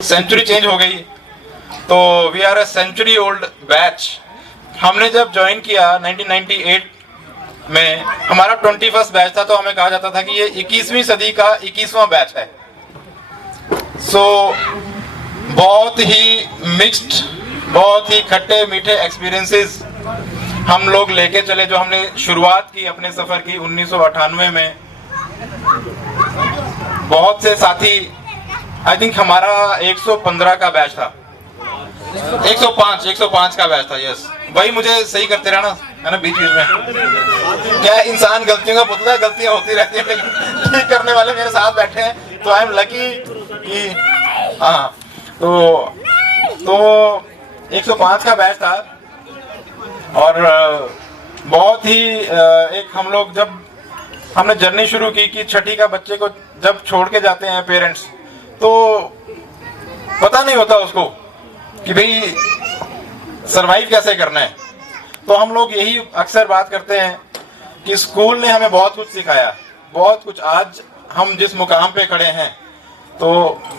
Century change हो गई, तो we are a century old batch. हमने जब ज्वाइन किया 1998 में, हमारा 21st बैच था, तो हमें कहा जाता था कि ये 21वीं सदी का 21वां बैच है। सो बहुत ही मिक्स्ड, बहुत ही खट्टे मीठे एक्सपीरियंसेस हम लोग लेके चले। जो हमने शुरुआत की अपने सफर की 1998 में, बहुत से साथी, आई थिंक हमारा 115 का बैच था, 105 का बैच था। यस, भाई मुझे सही करते रहना है ना बीच बीच में। क्या इंसान गलतियों का पुतला है, गलतियां होती रहती हैं, लेकिन ठीक करने वाले मेरे साथ बैठे हैं, तो आई एम लकी कि हाँ। तो 105 का बैच था, और बहुत ही एक हम लोग जब हमने जर्नी शुरू की कि छठी का बच्चे को जब छोड़ के जाते हैं पेरेंट्स, तो पता नहीं होता उसको कि भाई सरवाइव कैसे करना है। तो हम लोग यही अक्सर बात करते हैं कि स्कूल ने हमें बहुत कुछ सिखाया, बहुत कुछ। आज हम जिस मुकाम पे खड़े हैं, तो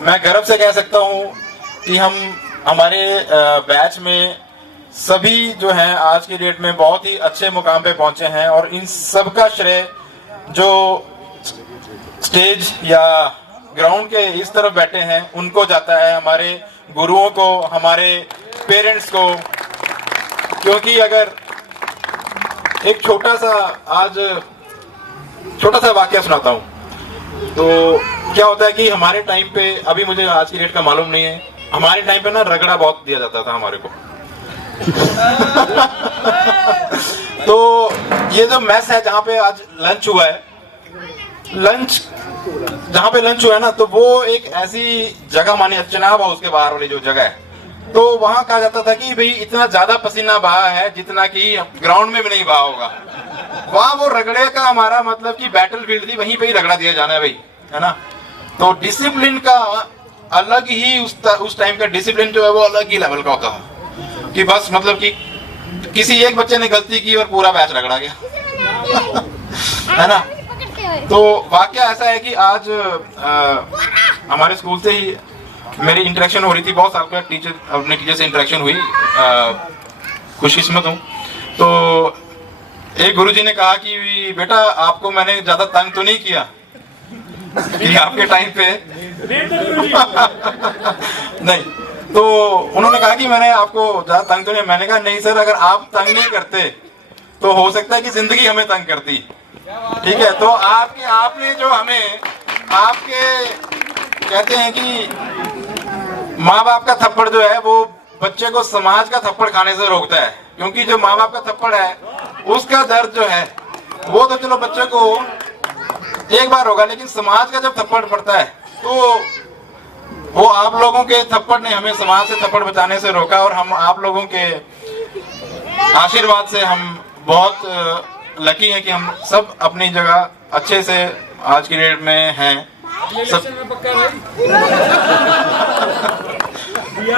मैं गर्व से कह सकता हूँ कि हमारे बैच में सभी जो हैं आज की डेट में बहुत ही अच्छे मुकाम पे पहुंचे हैं, और इन सब का श्रेय जो स्टेज या ग्राउंड के इस तरफ बैठे हैं उनको जाता है, हमारे गुरुओं को, हमारे पेरेंट्स को। क्योंकि अगर एक छोटा सा वाकया सुनाता हूँ, तो क्या होता है कि हमारे टाइम पे, अभी मुझे आज की डेट का मालूम नहीं है, हमारे टाइम पे ना रगड़ा बहुत दिया जाता था हमारे को। तो ये जो मेस है जहाँ पे आज लंच हुआ है, जहाँ पे लंच हुआ है ना, तो वो एक ऐसी जगह मानी चनाब हाउस के बाहर वाली जो जगह है, तो वहां कहा जाता था कि भाई इतना ज्यादा पसीना बहा है जितना कि ग्राउंड में भी नहीं बहा होगा। वहां वो रगड़े का हमारा मतलब कि बैटल फील्ड थी, वहीं पे ही रगड़ा दिया जाना है भाई, है ना। तो डिसिप्लिन का अलग ही, उस टाइम का डिसिप्लिन जो है वो अलग ही लेवल का होता था, कि बस मतलब कि किसी एक बच्चे ने गलती की और पूरा बैच रगड़ा गया। है ना। तो वाकया ऐसा है कि आज हमारे स्कूल से ही मेरी इंटरेक्शन हो रही थी, बहुत साल का अपने टीचर से इंटरेक्शन हुई, खुशकिस्मत हूँ। तो एक गुरुजी ने कहा कि बेटा आपको मैंने ज्यादा तंग तो नहीं किया कि आपके टाइम पे। नहीं, तो उन्होंने कहा कि मैंने आपको ज्यादा तंग तो नहीं। मैंने कहा नहीं सर, अगर आप तंग नहीं करते तो हो सकता है कि जिंदगी हमें तंग करती। ठीक है, तो आपने जो हमें, आपके कहते हैं कि माँ बाप का थप्पड़ जो है वो बच्चे को समाज का थप्पड़ खाने से रोकता है। क्योंकि जो माँ बाप का थप्पड़ है उसका दर्द जो है वो तो चलो बच्चे को एक बार होगा, लेकिन समाज का जब थप्पड़ पड़ता है तो वो आप लोगों के थप्पड़ ने हमें समाज से थप्पड़ बचाने से रोका। और हम आप लोगों के आशीर्वाद से हम बहुत लकी हैं कि हम सब अपनी जगह अच्छे से आज की डेट में हैं सब।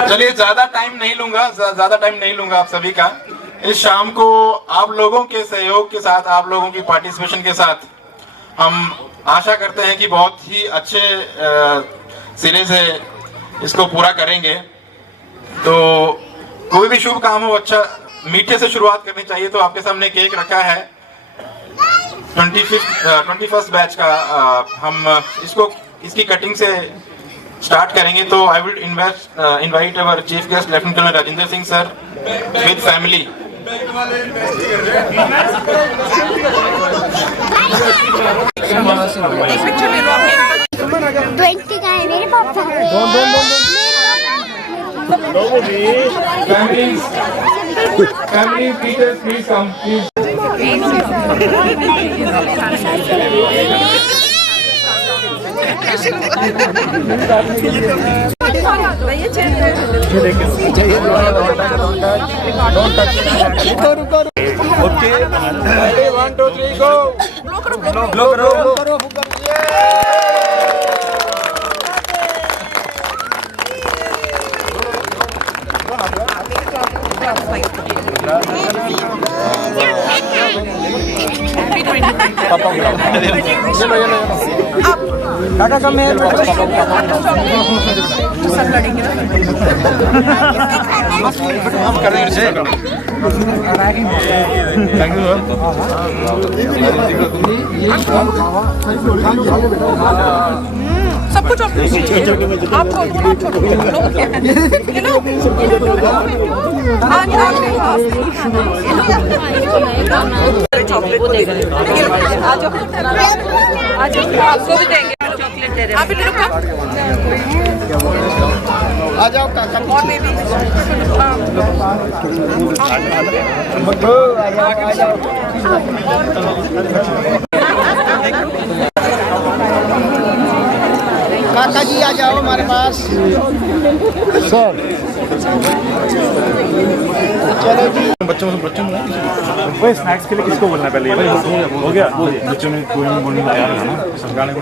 चलिए ज्यादा टाइम नहीं लूंगा आप सभी का। इस शाम को आप लोगों के सहयोग के साथ, आप लोगों की पार्टिसिपेशन के साथ हम आशा करते हैं कि बहुत ही अच्छे सिरे से इसको पूरा करेंगे। तो कोई भी शुभ काम हो, अच्छा मीठे से शुरुआत करनी चाहिए। तो आपके सामने केक रखा है 21st बैच का। हम इसकी कटिंग से स्टार्ट करेंगे। तो I will invite our chief guest lieutenant colonel Rajendra Singh sir with family. Family teachers, please come, please. Okay. 1, 2, 3, go. Blow. काका का मेल सब लड़ेंगे ना। हम कर रहे हैं। थैंक यू सब कुछ आप छोटो आपको भी देंगे चॉकलेट दे रहे हैं। आ जाओ काका और बेबी आ जाओ काका जी आ जाओ हमारे पास सर। चलो जी बच्चों को स्नैक्स के लिए किसको बोलना है पहले? ये भाई हो गया बच्चों में कोई बोलने को तैयार है ना समझाने को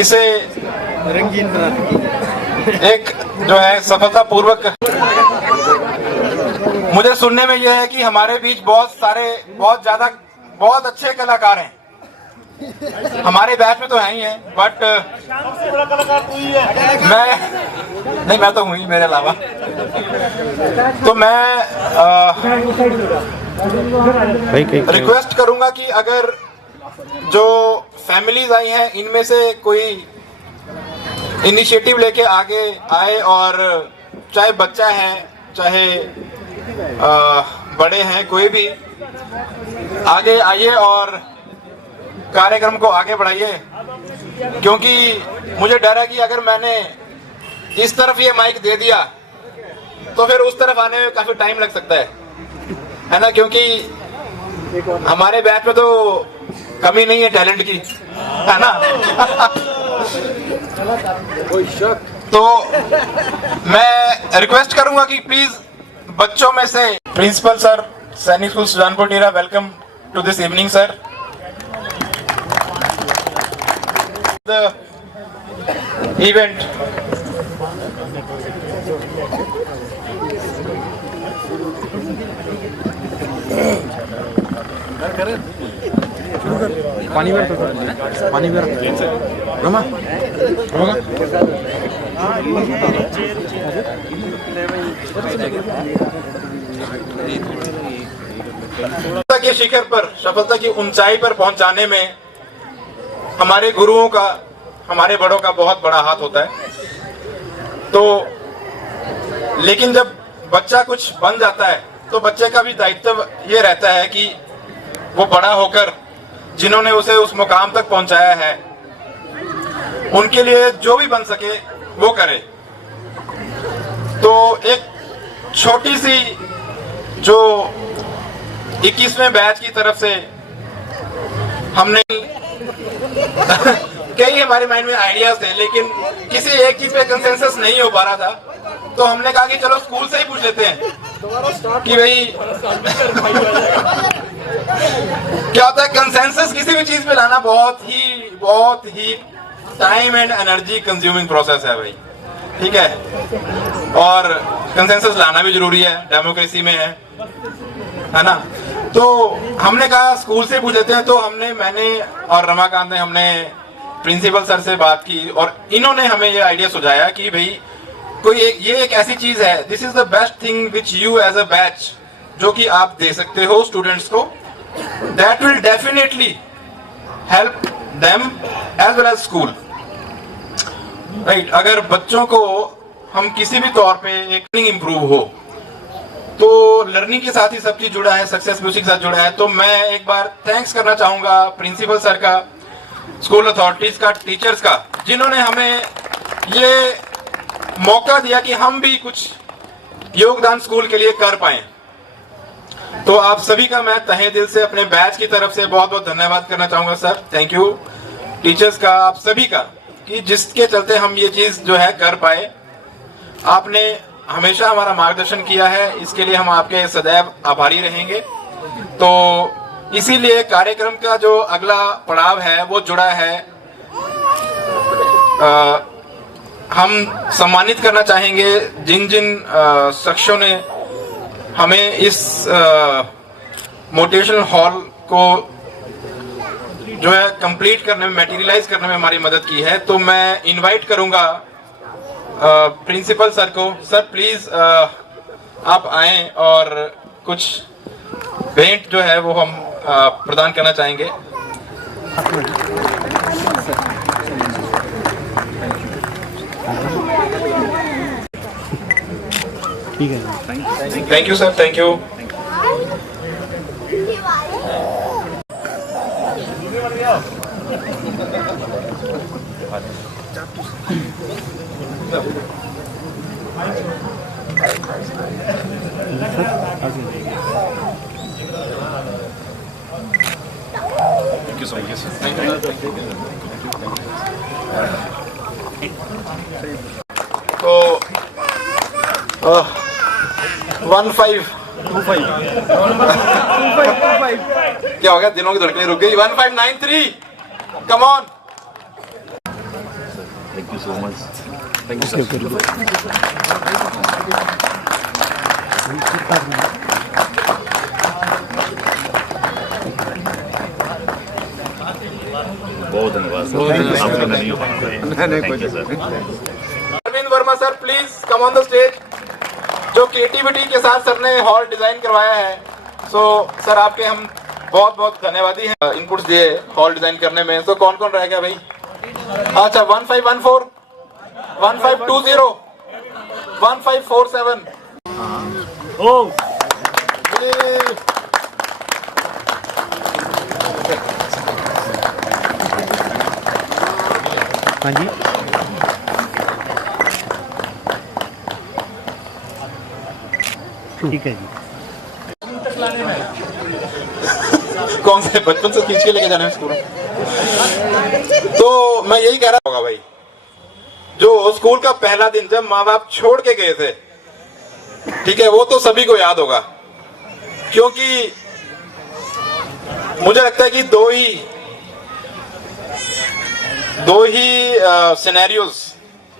इसे रंगीन बना एक जो है सफलतापूर्वक। मुझे सुनने में यह है कि हमारे बीच बहुत अच्छे कलाकार हैं। हमारे बैच में तो है ही है, बट मैं तो हूँ ही मेरे अलावा। तो मैं रिक्वेस्ट करूंगा कि अगर जो फैमिलीज आई हैं इनमें से कोई इनिशिएटिव लेके आगे आए, और चाहे बच्चा है चाहे बड़े हैं, कोई भी आगे आइए और कार्यक्रम को आगे बढ़ाइए। क्योंकि मुझे डर है कि अगर मैंने इस तरफ ये माइक दे दिया तो फिर उस तरफ आने में काफी टाइम लग सकता है ना, क्योंकि हमारे बैच में तो कमी नहीं है टैलेंट की, है ना। तो मैं रिक्वेस्ट करूंगा कि प्लीज बच्चों में से principal sir, Sainik school Sujanpur Tira, welcome to this evening sir. The event. पानी भर रमा सफलता के शिखर पर, सफलता की ऊंचाई पर पहुंचाने में हमारे गुरुओं का, हमारे बड़ों का बहुत बड़ा हाथ होता है। तो लेकिन जब बच्चा कुछ बन जाता है तो बच्चे का भी दायित्व ये रहता है कि वो बड़ा होकर जिन्होंने उसे उस मुकाम तक पहुंचाया है उनके लिए जो भी बन सके वो करे। तो एक छोटी सी जो 21वें बैच की तरफ से हमने कई हमारे माइंड में आइडियाज थे, लेकिन किसी एक चीज पे कंसेंसस नहीं हो पा रहा था। तो हमने कहा कि चलो स्कूल से ही पूछ लेते हैं कि भाई क्या होता है। कंसेंसस किसी भी चीज पे लाना बहुत ही time and energy consuming process है भाई, ठीक है। और कंसेंसस लाना भी जरूरी है, डेमोक्रेसी में है ना। तो हमने कहा स्कूल से पूछ लेते हैं। तो मैंने और रमाकांत ने हमने प्रिंसिपल सर से बात की और इन्होंने हमें ये आइडिया सुझाया कि भाई ये एक ऐसी चीज है, this is the best thing which you as a batch जो कि आप दे सकते हो स्टूडेंट्स को, that will definitely help them as well as school, right. अगर बच्चों को हम किसी भी तौर पे एक इम्प्रूव हो तो लर्निंग के साथ ही सब चीज जुड़ा है, सक्सेस म्यूजिक के साथ जुड़ा है। तो मैं एक बार थैंक्स करना चाहूंगा प्रिंसिपल सर का, स्कूल अथॉरिटीज का, टीचर्स का, जिन्होंने हमें ये मौका दिया कि हम भी कुछ योगदान स्कूल के लिए कर पाए। तो आप सभी का मैं तहे दिल से अपने बैच की तरफ से बहुत बहुत धन्यवाद करना चाहूंगा सर। थैंक यू टीचर्स का, आप सभी का, कि जिसके चलते हम ये चीज जो है कर पाए। आपने हमेशा हमारा मार्गदर्शन किया है, इसके लिए हम आपके सदैव आभारी रहेंगे। तो इसीलिए कार्यक्रम का जो अगला पड़ाव है वो जुड़ा है हम सम्मानित करना चाहेंगे जिन जिन शख्सों ने हमें इस मोटिवेशनल हॉल को जो है कंप्लीट करने में, मटेरियलाइज करने में हमारी मदद की है। तो मैं इनवाइट करूंगा प्रिंसिपल सर को। सर प्लीज आप आएं और कुछ भेंट जो है वो हम प्रदान करना चाहेंगे। ठीक है, thank you sir, thank you. तो 1525 क्या हो गया, दिनों की धड़कनें रुक गई। 1593 come on. Thank you so much. Thank you sir. बहुत धन्यवाद। आपका नहीं हो पाया। Arvind Verma sir please come on the stage. जो क्रिएटिविटी के साथ सर ने हॉल डिजाइन करवाया है, सो सर आपके हम बहुत बहुत धन्यवादी हैं इनपुट्स दिए हॉल डिजाइन करने में। सो कौन कौन रह गया भाई? अच्छा 1514, 1520, 1547। हाँ जी, ठीक है जी। कौन से बचपन से खींच के लेके जाना है स्कूल? तो मैं यही कह रहा होगा भाई, जो स्कूल का पहला दिन जब माँ बाप छोड़ के गए थे, ठीक है, वो तो सभी को याद होगा। क्योंकि मुझे लगता है कि दो ही सिनेरियोज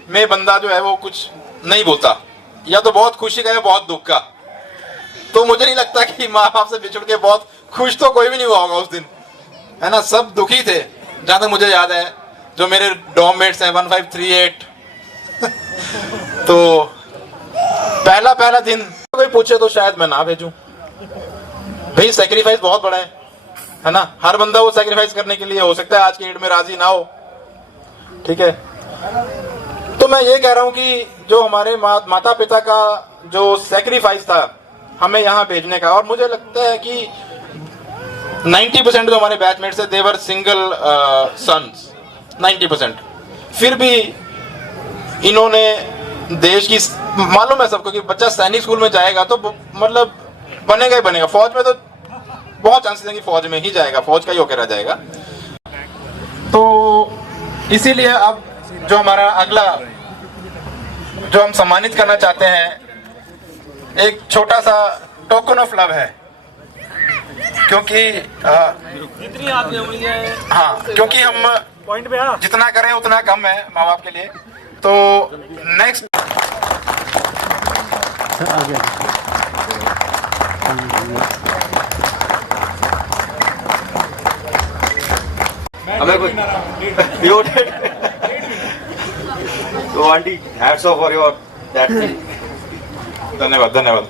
में बंदा जो है वो कुछ नहीं बोलता, या तो बहुत खुशी का या बहुत दुख का। तो मुझे नहीं लगता कि माँ बाप से बिछुड़ के बहुत खुश तो कोई भी नहीं हुआ होगा उस दिन, है ना। सब दुखी थे जहां तक मुझे याद है, जो मेरे डॉममेट्स हैं 1538। तो पहला दिन कोई पूछे तो शायद मैं ना भेजूं भाई, सैक्रिफाइस बहुत बड़ा है ना। हर बंदा वो सैक्रिफाइस करने के लिए हो सकता है आज की डेट में राजी ना हो, ठीक है। तो मैं ये कह रहा हूं कि जो हमारे माता पिता का जो सैक्रिफाइस था हमें यहाँ भेजने का, और मुझे लगता है कि 90% जो हमारे बैचमेट्स है देवर सिंगल सन्स, 90%। फिर भी इन्होंने देश की, मालूम है सबको कि बच्चा सैनिक स्कूल में जाएगा तो मतलब बनेगा ही बनेगा। फौज में तो बहुत चांसेस हैं कि फौज में ही जाएगा, फौज का ही होकर रह जाएगा। तो इसीलिए अब जो हमारा अगला जो हम सम्मानित करना चाहते हैं, एक छोटा सा टोकन ऑफ लव है। क्योंकि हाँ, क्योंकि हम पॉइंट पे जितना करें उतना कम है माँ बाप के लिए। तो नेक्स्ट आ गया। हमें कुछ तो aunty hats off for your that. धन्यवाद धन्यवाद।